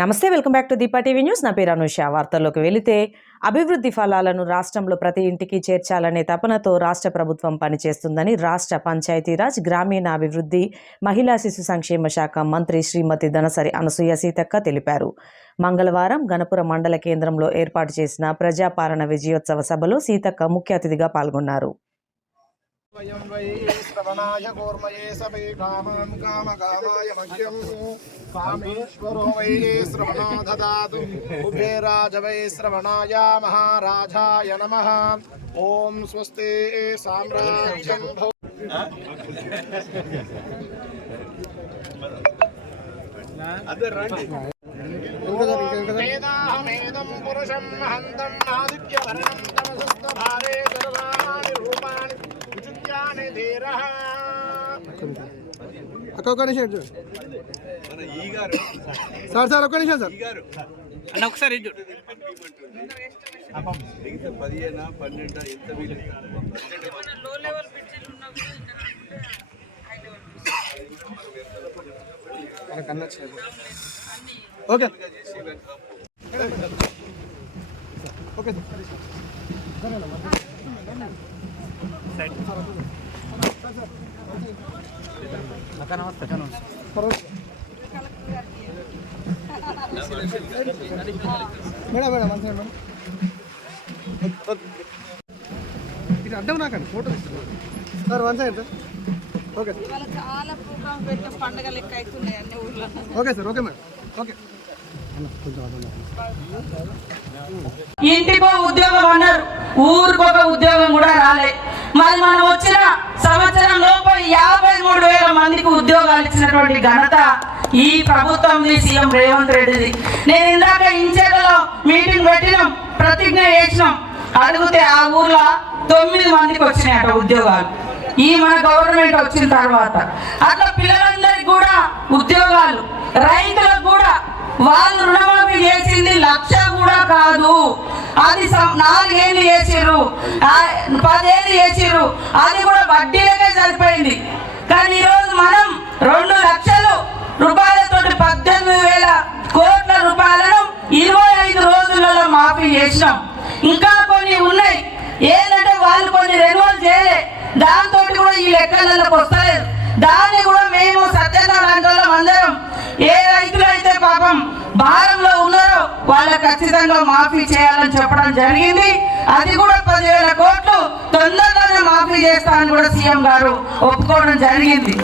నమస్తే, welcome back to Deepa TV news. నా పేరు అనుష. వార్తల్లోకి వెళితే, అభివృద్ధి ఫలాలను రాష్ట్రంలో ప్రతి ఇంటికి చేర్చాలనే తపనతో రాష్ట్ర ప్రభుత్వం పనిచేస్తుందని రాష్ట్ర పంచాయతీరాజ్, గ్రామీణాభివృద్ధి, మహిళా శిశు సంక్షేమ శాఖ మంత్రి శ్రీమతి దనసరి అనసూయ సీతక్క తెలిపారు. మంగళవారం గణపురం మండల కేంద్రంలో ఏర్పాటు చేసిన ప్రజాపాలన విజయోత్సవ సభలో సీతక్క ముఖ్య అతిథిగా పాల్గొన్నారు. वयं वै श्रवणाय कूर्मये सवे कामं कामकामाय मह्यं कामेश्वरो वै श्रवणो ददातु उभे राज वै श्रवणाय महाराजाय नमः। ओम स्वस्ति साम्राज्यं वेदाहमेदं पुरुषं महन्तं आदित्यवर्णं तमसस्तभारे सर्वाणि रूपाणि అక్క ఒక నిమిషం సార్ సార్ ఒక్క నిమిషం సార్ అన్న ఒకసారి ఓకే ఓకే మేడం మేడం మంచిగా మేడం ఇది అడ్డం నాకండి photo sir one side sir okay చాలా ప్రోగ్రామ్ పెట్టిన పండుగ లెక్క అవుతున్నాయి అన్ని ఊర్లో. Okay sir okay madam okay. ఇంటికో ఉద్యోగం అన్నారు, ఊరికొక ఉద్యోగం కూడా రాలే. మరి మనం వచ్చిన సంవత్సరం లోపు 53,000 మందికి ఉద్యోగాలు ఇచ్చినటువంటి ఘనత ఈ ప్రభుత్వం, సీఎం రేవంత్ రెడ్డిది. నేను ఇందాక ఇంచేలలో మీటింగ్ పెట్టినాం, ప్రతిజ్ఞ చేసినాం. అడిగితే ఆ ఊర్లో 9 మందికి వచ్చినాయట ఉద్యోగాలు ఈ మన గవర్నమెంట్ వచ్చిన తర్వాత. అట్లా పిల్లలందరికీ కూడా ఉద్యోగాలు, రైతులకు కూడా వాళ్ళు రుణమాఫీ చేసింది 1,00,000 కూడా కాదు, అది 4 ఏళ్ళు చేసిర్రు, 10 ఏళ్ళు చేసిర్రు, అది కూడా వడ్డీలకే సరిపోయింది. కానీ ఈరోజు మనం 2 లక్షల రూపాయలతో 18,000 కోట్ల రూపాయలను 25 రోజులలో మాఫీ చేసినాం. ఇంకా కొన్ని ఉన్నాయి, ఏంటంటే వాళ్ళు కొన్ని రెన్యువల్ చేయలే, దాంతో కూడా ఈ లెక్కలకు వస్తలేదు. దాన్ని కూడా మేము సత్యనారాయణ అందరం ఏ రైతులు అయితే పాపం భారంలో ఉన్నారో వాళ్ళకి ఖచ్చితంగా మాఫీ చేయాలని చెప్పడం జరిగింది. అది కూడా 10,000 కోట్లు తొందరగానే మాఫీ చేస్తానని కూడా సీఎం గారు ఒప్పుకోవడం జరిగింది.